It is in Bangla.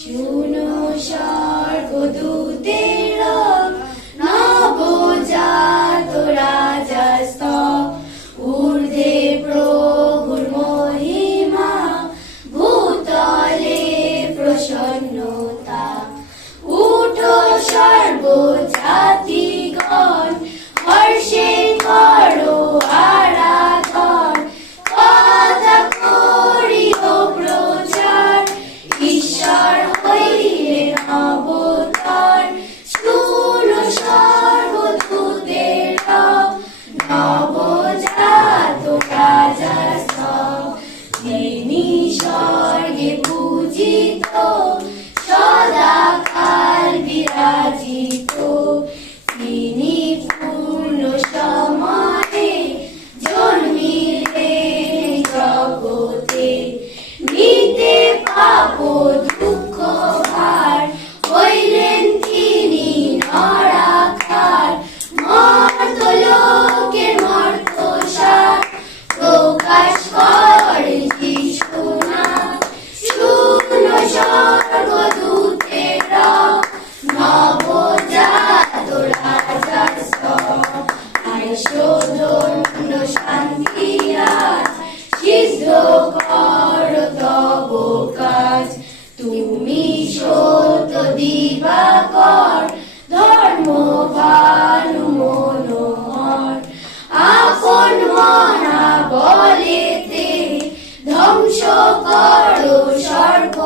শুনো স্বর্গদূতের নবজাত রাজস্তব, ঊর্ধ্বে প্রভুর মহিমা, ভূতলে প্রসন্নতা। উঠো সর্বজাতিগণ, হর্ষে করো আরাধন, কথা করিও প্রচার, ঈশ্বর হইলেন অবতার। শুনো সর্বদূতের নবজাত রাজস্তব, যিনি স্বর্গে পূজিত, সদাকাল বিরাজিত। তিনি পূর্ণ সময়ে জন্মিলেন জগতে, নিতে পাপ দুঃখ ভার, হইলেন তিনি নরাকার। মর্ত্যলোকের মর্ত্যসার, প্রকাশ করে যিশুনাথ। শুনো স্বর্গদূতের নবজাত রাজস্তব, আইসো ধন্য শান্তি আজ, সিদ্ধ কর তব কাজ। তুমি সত্য দিবাকর, ধর্ম ভানু মনোহর। আপন মনা বলেতে ধ্বংস করো সর্ব